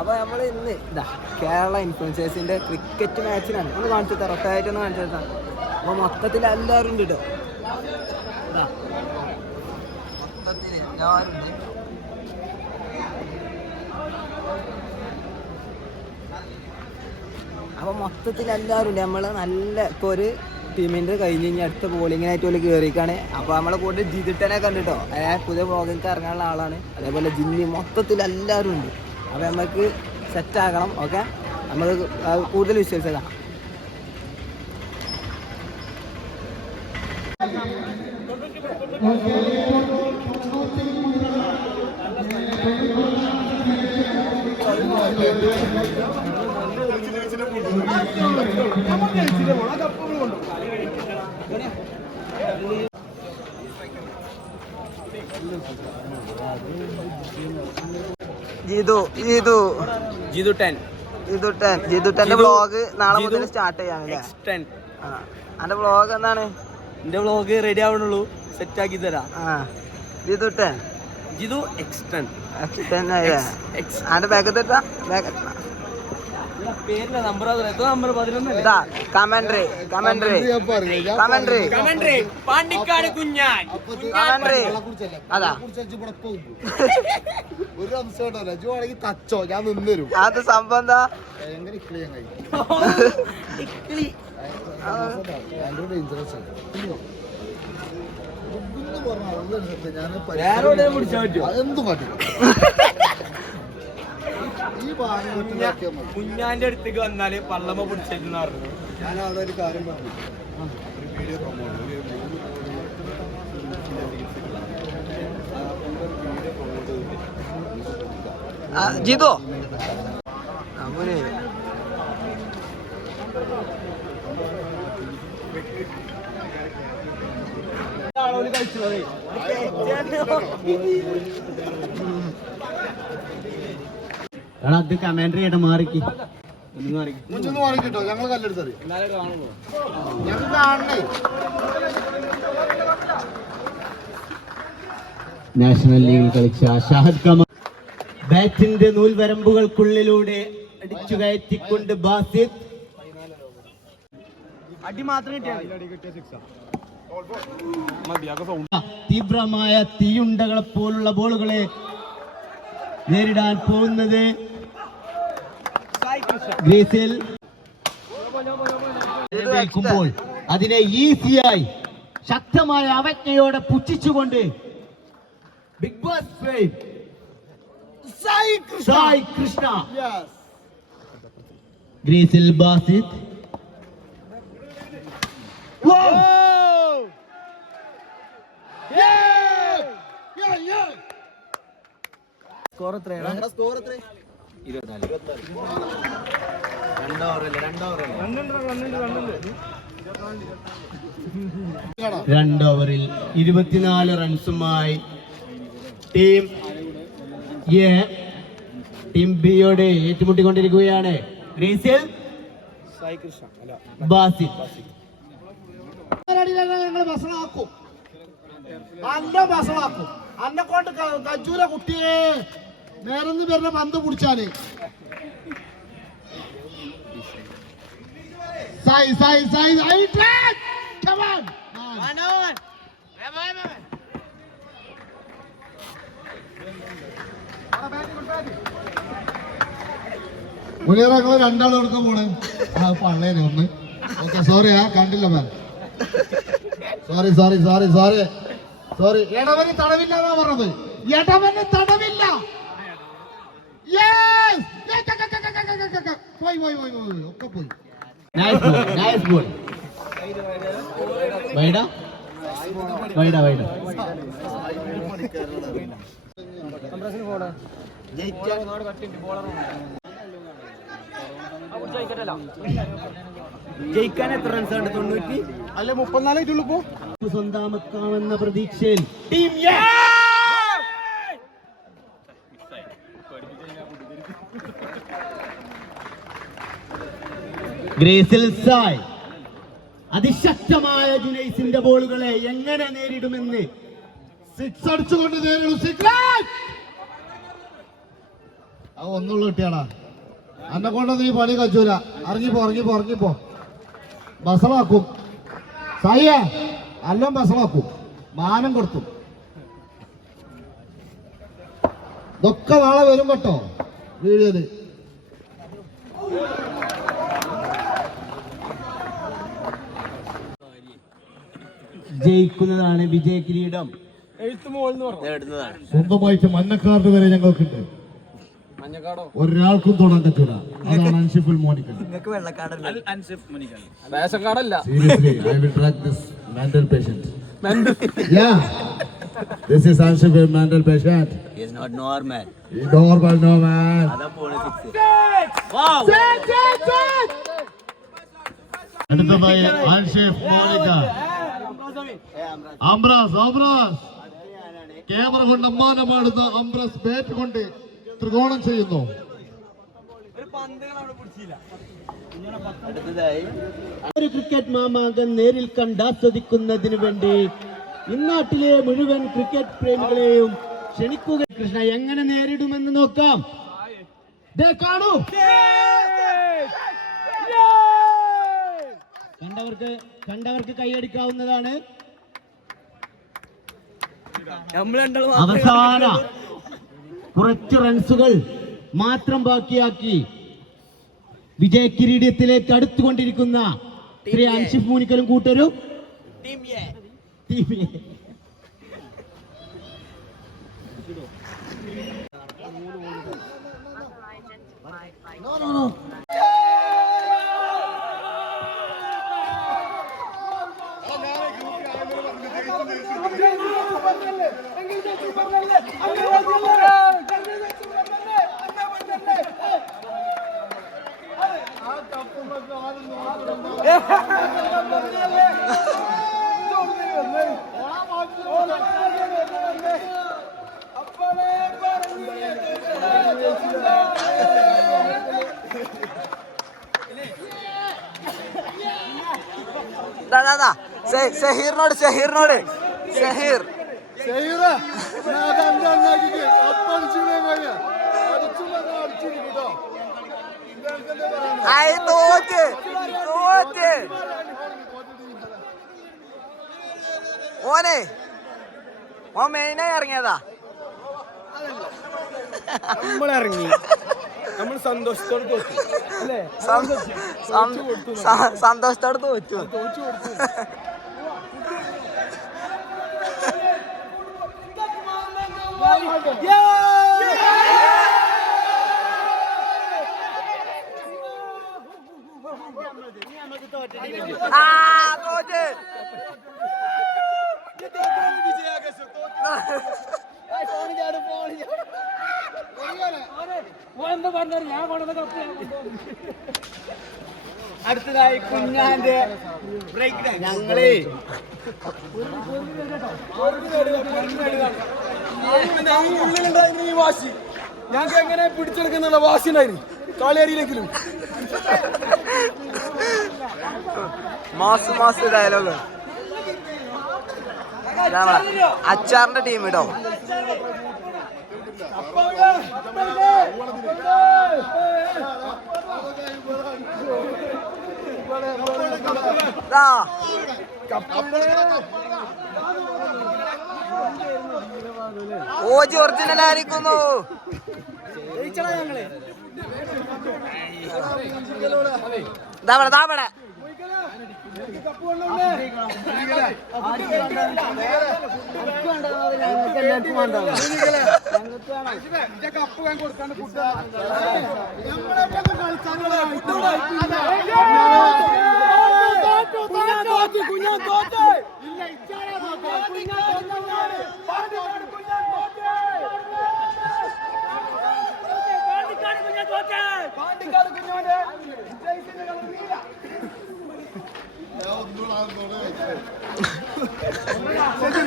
അപ്പൊ നമ്മൾ ഇന്ന് ഇതാ കേരള ഇൻഫ്ലുവൻസേഴ്സിന്റെ ക്രിക്കറ്റ് മാച്ചിനാണ് ഒന്ന് കാണിച്ചു തരാം. ഒട്ടായിട്ട് ഒന്ന് കാണിച്ചു തരാം. അപ്പൊ മൊത്തത്തിൽ എല്ലാവരും ഉണ്ട് കേട്ടോ. മൊത്തത്തിൽ എല്ലാവരും ഉണ്ട്. അപ്പൊ മൊത്തത്തിൽ എല്ലാവരും ഉണ്ട്. നമ്മൾ നല്ല ഇപ്പൊ ഒരു ടീമിന്റെ കഴിഞ്ഞ് കഴിഞ്ഞാൽ അടുത്ത ബോളിങ്ങിനായിട്ട് പോലെ കയറിക്കാണ് അപ്പൊ നമ്മളെ കൂടെ ജിതിട്ടനെ കണ്ടിട്ടോ. അയാൾ പുതിയ ബ്ലോഗിലേക്ക് ഇറങ്ങാനുള്ള ആളാണ്. അതേപോലെ ജിന്നി. മൊത്തത്തിൽ എല്ലാവരും ഉണ്ട്. അപ്പോൾ നമുക്ക് സെറ്റ് ആക്കണം ഓക്കെ നമ്മൾ കൂടുതൽ വിശ്വസിച്ച് കാണാം. ജീതു ജീതു. ജീതു ടെൻ. ജീതു ടെൻ. ജീതു ടെന്റെ വ്ലോഗ് നാളെ മുതൽ സ്റ്റാർട്ട് ചെയ്യാനല്ലേ അന്റെ വ്ലോഗ് എന്താണ്? എന്റെ വ്ലോഗ് റെഡി ആവണുള്ളൂ. സെറ്റ് ആക്കി തരാം. Jeethu ten. Jeethu X ten. X ten അന്റെ ബാഗ് തെറ്റാ bag commentary commentary commentary commentary. Pandikkad Kunjan. Commentary. അതാ. ഒരു അംശം ജോ തച്ചോ ഞാൻ നിന്നരും. അത് സംഭവം എന്താ? എങ്ങനെ ഇക്കളി ഞാൻ കഴിക്കും. ഞാൻ എന്തും കാട്ടില്ല കുഞ്ഞാന്റെ അടുത്തേക്ക് വന്നാൽ പള്ളമ പിടിച്ചെന്ന് പറഞ്ഞു. ഞാൻ അവിടെ ഒരു കാര്യം പറഞ്ഞു. ഒരു വീഡിയോ പ്രൊമോട്ട് ഒരു ആ, ജിതു. അവന് എടാ അത് കമാൻഡർ ചെയ്യട്ടെ മാറിക്ക്. മുന്നൊന്ന് മാറി കിട്ടോ ഞങ്ങൾ കല്ലെടുത്തത്. ഞങ്ങൾ കാണണേ. നാഷണൽ ലീഗിൽ കളിച്ച ഷാഹദ് കമാൽ. ബാറ്റിന്റെ നൂൽവരമ്പുകൾക്കുള്ളിലൂടെ അടിച്ചു കയറ്റിക്കൊണ്ട് ബാസിദ് തീവ്രമായ തീയുണ്ടകളെ പോലുള്ള ബോളുകളെ നേരിടാൻ പോകുന്നത് ഗ്രീസിൽ എഴുന്നേൽക്കുമ്പോൾ അതിനെ ഈസിയായി ശക്തമായ അവജ്ഞയോടെ പുച്ഛിച്ചുകൊണ്ട് big boss fame Sai Krishna. ഗ്രീസിൽ Basith. Score എത്രയാണ്? സ്കോർ ഇരുപത്തിനാല്. രണ്ട് ഇരുപത്തിനാല് റൺസുമായി ടീം എ ടീം ബിയോട് ഏറ്റുമുട്ടിക്കൊണ്ടിരിക്കുകയാണ്. ഗ്രീസിൽ ഞങ്ങൾ ബസളാക്കും അന്ന ബസളാക്കും അന്നെ കൊണ്ട് കജൂല കുട്ടിയെ. നേരന്ന് പേരുടെ പന്ത് പിടിച്ചാൽ. Sai Sai Sai Sai track. Come on. മുനിയറ ഞങ്ങൾ രണ്ടാളും എടുക്കാൻ പോണ്. ആ പള്ളേനെ ഒന്ന്. ഓക്കെ സോറി ആ കണ്ടില്ല ma'am. Sorry sorry sorry sorry sorry ഇടവന് തടവില്ല പറഞ്ഞത്. ഇടവന് തടവില്ല. പോയി പോയി പോയി പോയി ഒക്കെ പോയി nice ball nice ball wide? Wide wide. ജയിക്കാൻ എത്ര റൺസ് ഉണ്ട് തൊണ്ണൂറ്റി? അല്ലെ മുപ്പത്തിനാലായിട്ടുള്ളൂ സ്വന്തമാക്കാമെന്ന പ്രതീക്ഷയിൽ ടീം ഗ്രേസിൽ സായ്. അതിശക്തമായ ജുനൈസിന്റെ ബോളുകളെ എങ്ങനെ നേരിടുമെന്ന് സിക്സ് അടിച്ചുകൊണ്ട് നേരിടും. സിക്സ് അത് ഒന്നുള്ള കിട്ടിയാടാ. എന്നെ കൊണ്ട് നീ പണി കച്ചൂല ഇറങ്ങിപ്പോ ഇറങ്ങിപ്പോ ഇറങ്ങിപ്പോ. ബസളാക്കും. സായിയേ എല്ലാം ബസളാക്കും. മാനം കൊടുത്തു. ഇതൊക്കെ നാളെ വരും കേട്ടോ. വീഡിയോയിൽ. ജയിക്കുന്നതാണ് വിജയ കിരീടം. സ്വന്തമായിട്ട് മഞ്ഞക്കാർഡ് വരെ ഞങ്ങൾക്കുണ്ട്. ഒരാൾക്കും തൊടാൻ പറ്റൂല അതാണ് അൻഷിഫുൽ this is Anshif, a mental patient. normal, six അടുത്തതായി Anshif Monica Ambrose Ambrose. Camera കൊണ്ട് അമ്മാനമാടുന്ന അംബ്രാസ് ബാറ്റ് കൊണ്ട് ത്രികോണം ചെയ്യുന്നു. ഒരു ക്രിക്കറ്റ് മാമാങ്കം നേരിൽ കണ്ടാസ്വദിക്കുന്നതിന് വേണ്ടി ഇന്നാട്ടിലെ മുഴുവൻ ക്രിക്കറ്റ് പ്രേമികളെയും ക്ഷണിക്കുക കൃഷ്ണ എങ്ങനെ നേരിടുമെന്ന് നോക്കാം. കാണൂ. കണ്ടവർക്ക് കണ്ടവർക്ക് കൈയടിക്കാവുന്നതാണ്. അവസാന കുറച്ച് റൺസുകൾ മാത്രം ബാക്കിയാക്കി വിജയ കിരീടത്തിലേക്ക് അടുത്തുകൊണ്ടിരിക്കുന്ന ശ്രീ അൻഷിഫ് മൂനിക്കലും കൂട്ടരും. Team A. ദാ, ദാ, ദാ. സഹീറിനോട് സഹീറിനോട് സഹീർ ആയി തോറ്റ്. തോറ്റ്. ഓനെ. ഓൻ മെയിനായി ഇറങ്ങിയതാ. നമ്മൾ ഇറങ്ങി നമ്മൾ സന്തോഷത്തോടെ തോറ്റി. അല്ലേ? സന്തോഷത്തോടെ തോറ്റു. തോറ്റു കൊടുത്തു ആ തോറ്റ് അടുത്തതായി കുഞ്ഞാന്റെ ബ്രേക്ക് ഞങ്ങളെ ഉള്ളിലുണ്ടായിരുന്നു ഈ വാശി ഞങ്ങൾക്ക് എങ്ങനെ പിടിച്ചെടുക്കുന്നുള്ള വാശി ഉണ്ടായിരുന്നു കളിയറിയില്ലെങ്കിലും മാസ് മാസ് ഡയലോഗ് അച്ചാറിന്റെ ടീം ഇടോ ദാ. ഓജി ഒറിജിനൽ ആയിരിക്കുന്നു. ദാ ഇവിടെ.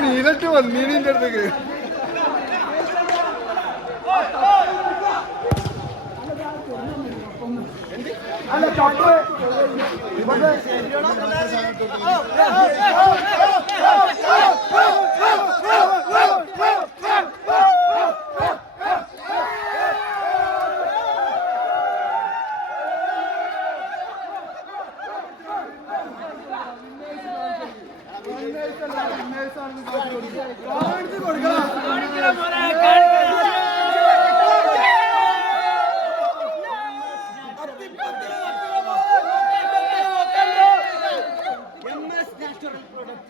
നീലട്ട് വന്നീനിന്റെ അടുത്തേക്ക്. കാണിച്ചു കൊടുക്കണം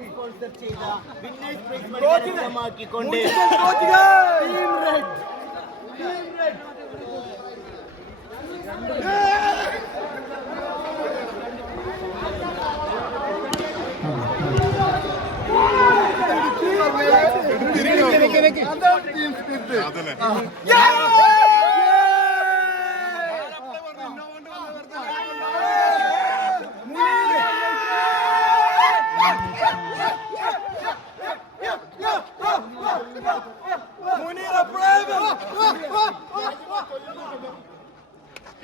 സ്പോൺസർ ചെയ്ത വിന്നേഴ്സ് പ്രൈസ് മത്സരമാക്കിക്കൊണ്ട് ടീം റെഡ് മുനീർ അപ്പളേ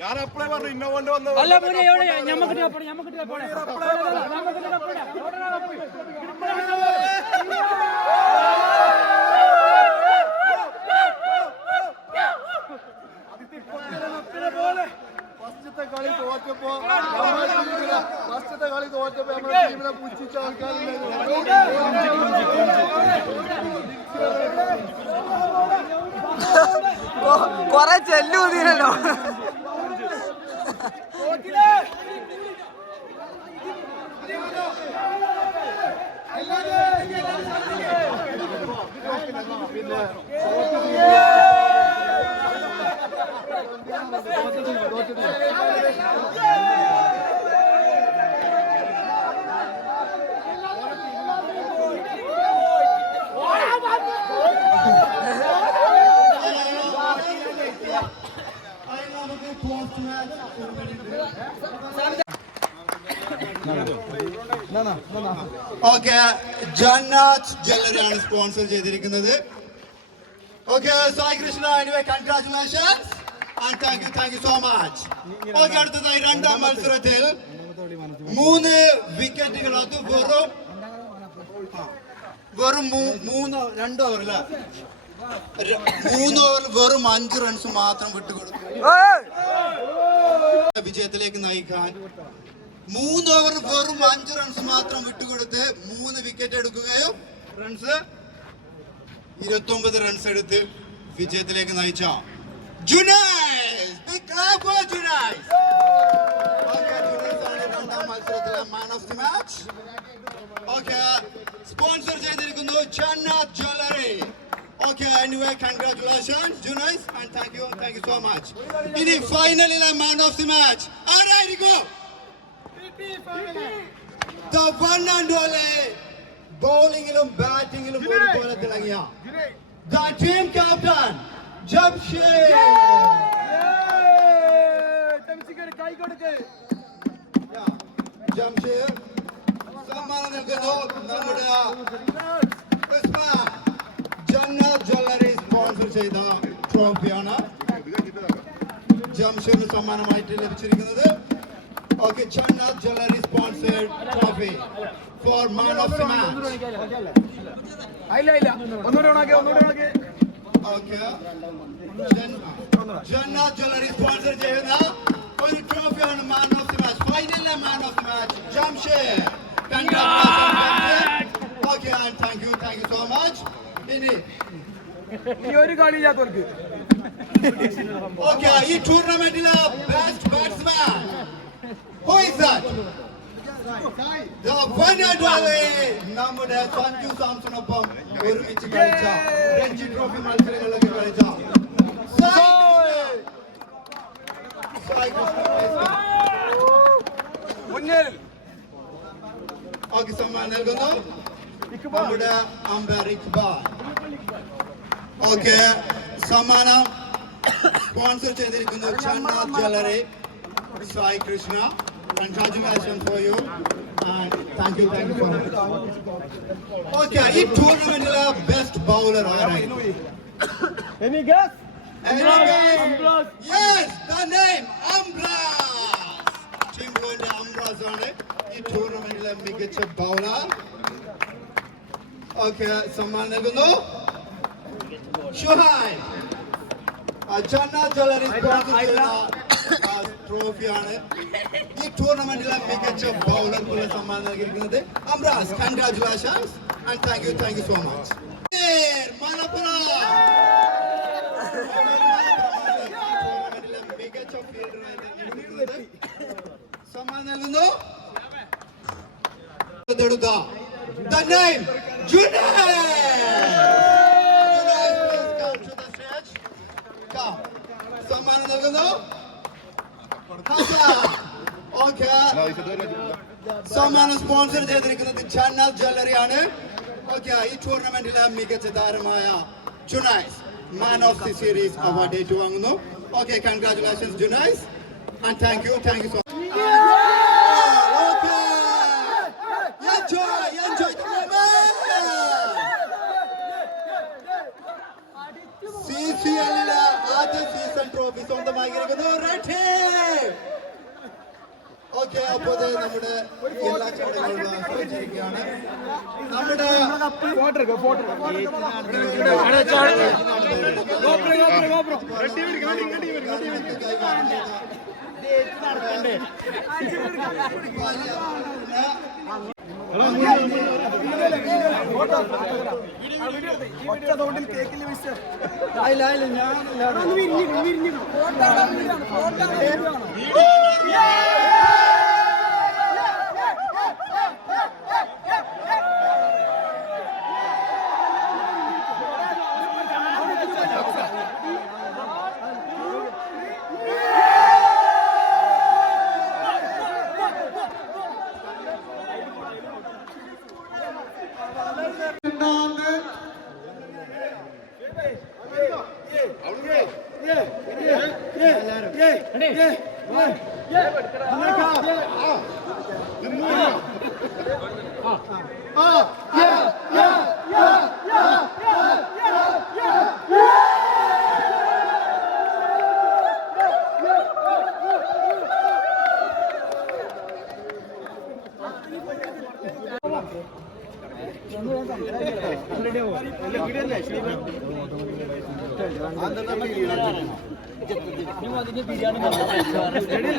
ഞാൻ അപ്പളേ പറഞ്ഞു ഇന്നോണ്ട് വന്ന അല്ല മോനെ എവിടെ ഞമ്മക്കിട്ട് പോണേ ഞമ്മക്കിട്ട് പോണേ ഫസ്റ്റത്തെ കളി തോറ്റപ്പോ ഫസ്റ്റത്തെ കളി തോറ്റപ്പോ നമ്മുടെ ടീമിനെ പുച്ഛിച്ച കൊറേ ചെല്ലൂതിരല്ലോ ഓക്കെ ജന്നാത്ത് ജ്വല്ലറിയാണ് സ്പോൺസർ ചെയ്തിരിക്കുന്നത്. Okay Sai Krishna anyway congratulations and thank you thank you so much okay അടുത്തതായി രണ്ടാം മത്സരത്തിൽ മൂന്ന് വിക്കറ്റുകൾ അത് വെറും വെറും മൂന്ന് രണ്ട് ര- മൂന്ന് ഓവർ വെറും അഞ്ച് റൺസ് മാത്രം വിട്ടുകൊടുത്തു. വിജയത്തിലേക്ക് നയിക്കാൻ. മൂന്ന് ഓവർ വെറും അഞ്ച് റൺസ് മാത്രം വിട്ടുകൊടുത്ത് മൂന്ന് വിക്കറ്റ് എടുക്കുകയും റൺസ് ഇരുപത്തി ഒമ്പത് റൺസ് എടുത്ത് വിജയത്തിലേക്ക് നയിച്ച Junaiz Big clap for Junaiz. Okay, Junaiz ആണ് രണ്ടാം മത്സരത്തിലെ man of the match okay sponsor ചെയ്തിരിക്കുന്നു Jannath jewellery okay anyway congratulations Junais and thank you thank you so much ഇനി ഫൈനലിലെ മാൻ ഓഫ് ദി മാച്ച് ആരായിരിക്കും The one and only ബൗളിംഗിലും ബാറ്റിംഗിലും ഒരുപോലെ തിളങ്ങിയ The team captain Jamsheed Jamsheed സമ്മാനം നൽകുന്നു നമ്മുടെ ജന്നാത്ത് ജ്വല്ലറി സ്പോൺസർ ചെയ്ത ട്രോഫിയാണ് ജംഷീദിന് സമ്മാനമായിട്ട് ലഭിച്ചിരിക്കുന്നത്. Okay Jannath jewellery sponsored trophy for man of the match. ഇല്ല ഇല്ല ഒന്നുകൂടെ ഓണാക്കി ഒന്നുകൂടെ ഓണാക്കി ഓക്കെ. ജന്നാത്ത് ജ്വല്ലറി സ്പോൺസർ ചെയ്യുന്ന ഒരു ട്രോഫിയാണ് മാൻ of the match ഫൈനലിലെ man of the match Jamsheed okay thank you thank you so much ഇനി ഈ ഒരു കളി ഇല്ലാത്തവർക്ക് ഓക്കെ ഈ ടൂർണമെന്റിലെ best batsman who is that The one and only നമ്മുടെ സഞ്ജു സാംസണൊപ്പം ഒരുമിച്ച് കളിച്ച രഞ്ജി ട്രോഫി മത്സരങ്ങളിലൊക്കെ കളിച്ച സായി കൃഷ്ണ. സായി കൃഷ്ണ. മുന്നേറിൽ ഓക്കെ സമ്മാനം നൽകുന്നു. നമ്മുടെ അമ്പയർ ഇക്ബാൽ ഓക്കെ സമ്മാനം സ്പോൺസർ ചെയ്തിരിക്കുന്നു Jannath jewellery. Sai Krishna congratulation for you thank you thank you for okay ഈ ടൂർണമെന്റിലെ ബെസ്റ്റ് ബൗളർ ആരായിരുന്നു? Any guess Yes, the name Ambras. Team ബ്ലോന്റെ Ambras ആണ് ഈ ടൂർണമെന്റിലെ മികച്ച ബൗളർ ഓക്കെ സമ്മാനം നൽകുന്നു ഷുഹൈബ് ചന്ന ജ്വല്ലറി സ്പോൺസർ ചെയ്യുന്ന ട്രോഫിയാണ് ഈ ടൂർണമെന്റിലെ മികച്ച ബൗളർക്കുള്ള സമ്മാനം നൽകിയിരിക്കുന്നത് Amras congratulations and thank you thank you so much Malappuram ടൂർണമെന്റിലെ മികച്ച സമ്മാനം നൽകുന്നു സ്പോൺസർ ചെയ്തിരിക്കുന്നത് ചന്നൽ ജ്വല്ലറി ആണ് ഓക്കെ ഈ ടൂർണമെന്റിലെ മികച്ച താരമായ Junais man of the series award ഏറ്റുവാങ്ങുന്നു okay congratulations Junais and thank you thank you so Enjoy, enjoy. The moment. CCL-ലെ ആദ്യ സീസൺ ട്രോഫി സ്വന്തമാക്കിയിരിക്കുന്നു റെഡി അപ്പോ ദേ നമ്മുടെ എല്ലാ ചടങ്ങുകളും അവസാനിച്ചിരിക്കുകയാണ് നമ്മുടെ ഒറ്റ തോണ്ടിൽ കേക്കിൽ മിസ്റ്റർ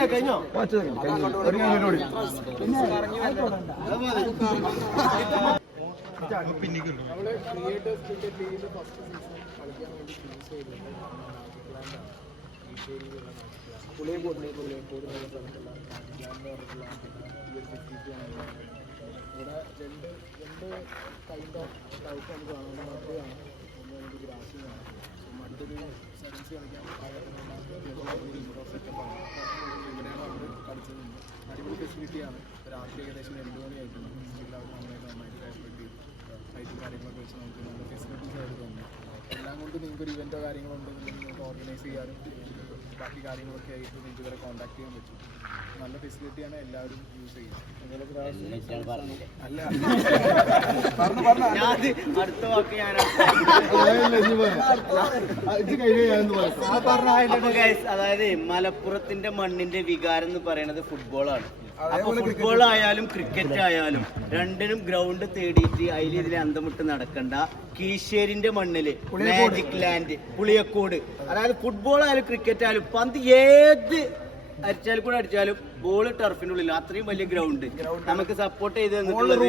കഴിഞ്ഞോ ഒരു മിനിറ്റ് പിന്നിക്ക് പുളിയക്കോട്ടിലേക്ക് പുളിയക്കോട് പറഞ്ഞിട്ടുള്ള അടിപൊളി ഫെസിലിറ്റിയാണ് രാത്രി ഏകദേശം രണ്ട് മണിയായിട്ടുണ്ട് എല്ലാവരും നന്നായിട്ട് നന്നായിട്ട് ചെയ്തു ലൈറ്റും കാര്യങ്ങളൊക്കെ വെച്ച് നമുക്ക് നല്ല ഫെസിലിറ്റീസ് ആയിട്ട് എല്ലാം കൊണ്ടും നിങ്ങൾക്ക് ഒരു ഇവന്റോ കാര്യങ്ങളോ ഉണ്ടെങ്കിൽ നിങ്ങൾക്ക് ഓർഗനൈസ് ചെയ്യാനും ബാക്കി കാര്യങ്ങളൊക്കെ ആയിട്ട് നിങ്ങൾക്ക് ഇവരെ കോൺടാക്ട് ചെയ്യാൻ പറ്റും. നല്ല ഫെസിലിറ്റിയാണ് എല്ലാവരും യൂസ് ചെയ്യുന്നത്. അടുത്ത വാക്ക് ഞാൻ അപ്പൊ guys, അതായത് മലപ്പുറത്തിന്റെ മണ്ണിന്റെ വികാരം എന്ന് പറയുന്നത് ഫുട്ബോളാണ് അപ്പൊ ഫുട്ബോൾ ആയാലും ക്രിക്കറ്റ് ആയാലും രണ്ടിനും ഗ്രൗണ്ട് തേടിയിട്ട് അതിൽ ഇതിലെ അന്തമുട്ട് നടക്കണ്ട. കീശേരിന്റെ മണ്ണിൽ മാജിക് ലാൻഡ് പുളിയക്കോട്. അതായത് ഫുട്ബോൾ ആയാലും ക്രിക്കറ്റ് ആയാലും പന്ത് ഏത് അടിച്ചാലും കൂടെ അടിച്ചാലും ബോൾ ടർഫിനുള്ളിൽ അത്രയും വലിയ ഗ്രൗണ്ട് നമുക്ക് സപ്പോർട്ട് ചെയ്ത് തന്നിട്ടുള്ളത്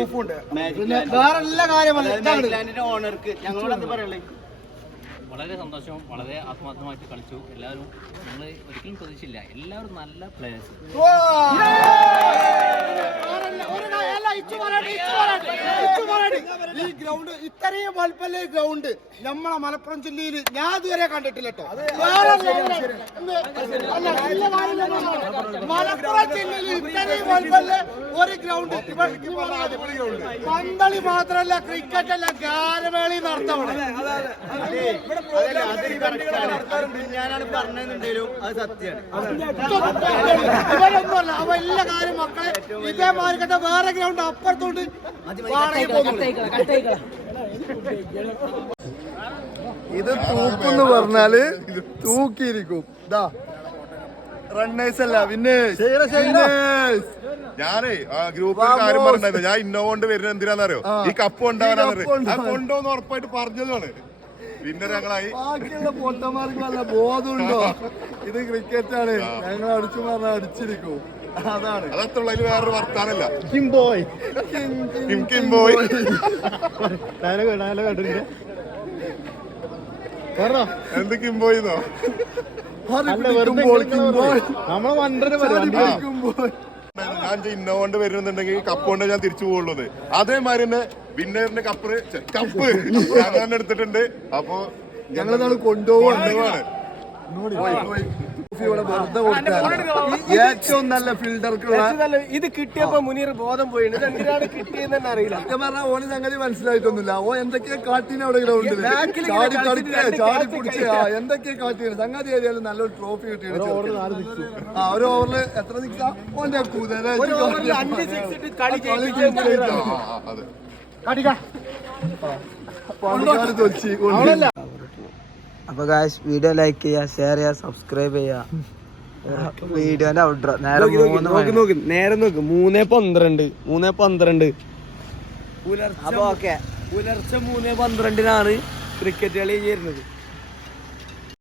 മാജിക് ലാൻഡ് ലാൻഡിന്റെ ഓണർക്ക് ഞങ്ങളോട് എന്താ പറയുള്ളത് വളരെ സന്തോഷം വളരെ ആത്മാർത്ഥമായിട്ട് കളിച്ചു. എല്ലാവരും ഞങ്ങൾ ഒരിക്കലും പ്രതീക്ഷിച്ചില്ല. എല്ലാവരും നല്ല പ്ലേയേഴ്സ് ഈ ഗ്രൗണ്ട് ഇത്രയും വലുപ്പല്ലേ ഗ്രൗണ്ട് നമ്മളെ മലപ്പുറം ജില്ലയിൽ ഞാൻ ഇതുവരെ കണ്ടിട്ടില്ല കേട്ടോ. മലപ്പുറം ജില്ലയിൽ ഇത്രയും വലുപ്പല്ലേ ഒരു ഗ്രൗണ്ട് പന്തളി മാത്രല്ല ക്രിക്കറ്റ് അല്ല ഗാനമേളി നടത്തവിടെ. ഞാനാണ് പറഞ്ഞതെന്നുണ്ടെങ്കിലും അത് സത്യമാണ്. ഇവരൊന്നുമല്ല അവ എല്ലാ കാര്യം മക്കളെ ഇതേമാതിരി വേറെ ഗ്രൗണ്ട് അപ്പുറത്തോണ്ട് പോകുന്നുണ്ട് ഇത് തൂക്കെന്ന് പറഞ്ഞാൽ തൂക്കിയിരിക്കും. ഇതാ റണ്ണേഴ്സ് അല്ല വിന്നേഴ്സ് ഞാനേ ആ ഗ്രൂപ്പിൽ കാര്യം പറഞ്ഞു ഞാൻ ഇന്നോവ കൊണ്ട് വരുന്നത് എന്തിനാന്നറിയോ? ഈ കപ്പ് കൊണ്ടുപോകാനാണ് ആ കൊണ്ടുപോകുന്ന ഉറപ്പായിട്ട് പറഞ്ഞതാണ്. വിന്നർ ഞങ്ങളായി. ബാക്കിയുള്ള പൊട്ടന്മാർക്ക് നല്ല ബോധമുണ്ടോ? ഇത് ക്രിക്കറ്റ് ആണ്. ഞങ്ങൾ അടിച്ചു പറഞ്ഞാൽ അടിച്ചിരിക്കും. അതത്തുള്ള വേറൊരു വർത്താനല്ല. കിംബോയ് കിം കിം ബോയ് എന്ത് കിം ബോയിന്നോ നമ്മളെ വണ്ടര് ഞാൻ ഇന്നോണ്ട് വരുന്നുണ്ടെങ്കിൽ കപ്പ് കൊണ്ട് ഞാൻ തിരിച്ചു പോകുള്ളത് അതേമാതിരി തന്നെ വിന്നറിന്റെ കപ്പ് കപ്പ് ഞാൻ തന്നെ എടുത്തിട്ടുണ്ട്. അപ്പൊ വെറുതെ കൊടുക്കാൻ ഏറ്റവും നല്ല ഫീൽഡർക്കുള്ള ഇത് കിട്ടിയപ്പോ മുനീർ ബോധം പോയി. ഇത് എന്തിനാണ് കിട്ടിയെന്ന് തന്നെ അറിയില്ല. സത്യം പറഞ്ഞാൽ ഓന് സംഗതി മനസ്സിലായിട്ടൊന്നുമില്ല. ഓ എന്തൊക്കെയാ കാട്ടിന് അവിടെ ഗ്രൗണ്ടിൽ ചാടി കളിക്കുക ചാടി പിടിച്ച്. ആ എന്തൊക്കെയാ കാട്ടിന് സംഗതി ഏരിയയിൽ നല്ലൊരു ട്രോഫി കിട്ടിയാണ് ആ ഒരു ഓവറിൽ എത്ര സിക്സാ ഓന്റെ കുതിര കളി കളി ജയിപ്പിച്ച ജയിപ്പിച്ച ആ, ആ, അതെ പണിക്കാര് തൊച്ചി കൊണ്ട് അപ്പൊ ഗായ്സ് വീഡിയോ ലൈക്ക് ചെയ്യുക ഷെയർ ചെയ്യുക സബ്സ്ക്രൈബ് ചെയ്യുക. വീഡിയോന്റെ ഔട്ട്രോ നേരെ നോക്കി നോക്കി നേരെ നോക്ക്. മൂന്നേ പന്ത്രണ്ട്. മൂന്നേ പന്ത്രണ്ട്. പുലർച്ചെ പുലർച്ചെ മൂന്നേ പന്ത്രണ്ടിനാണ് ക്രിക്കറ്റ് കളി ചെയ്യുന്നത്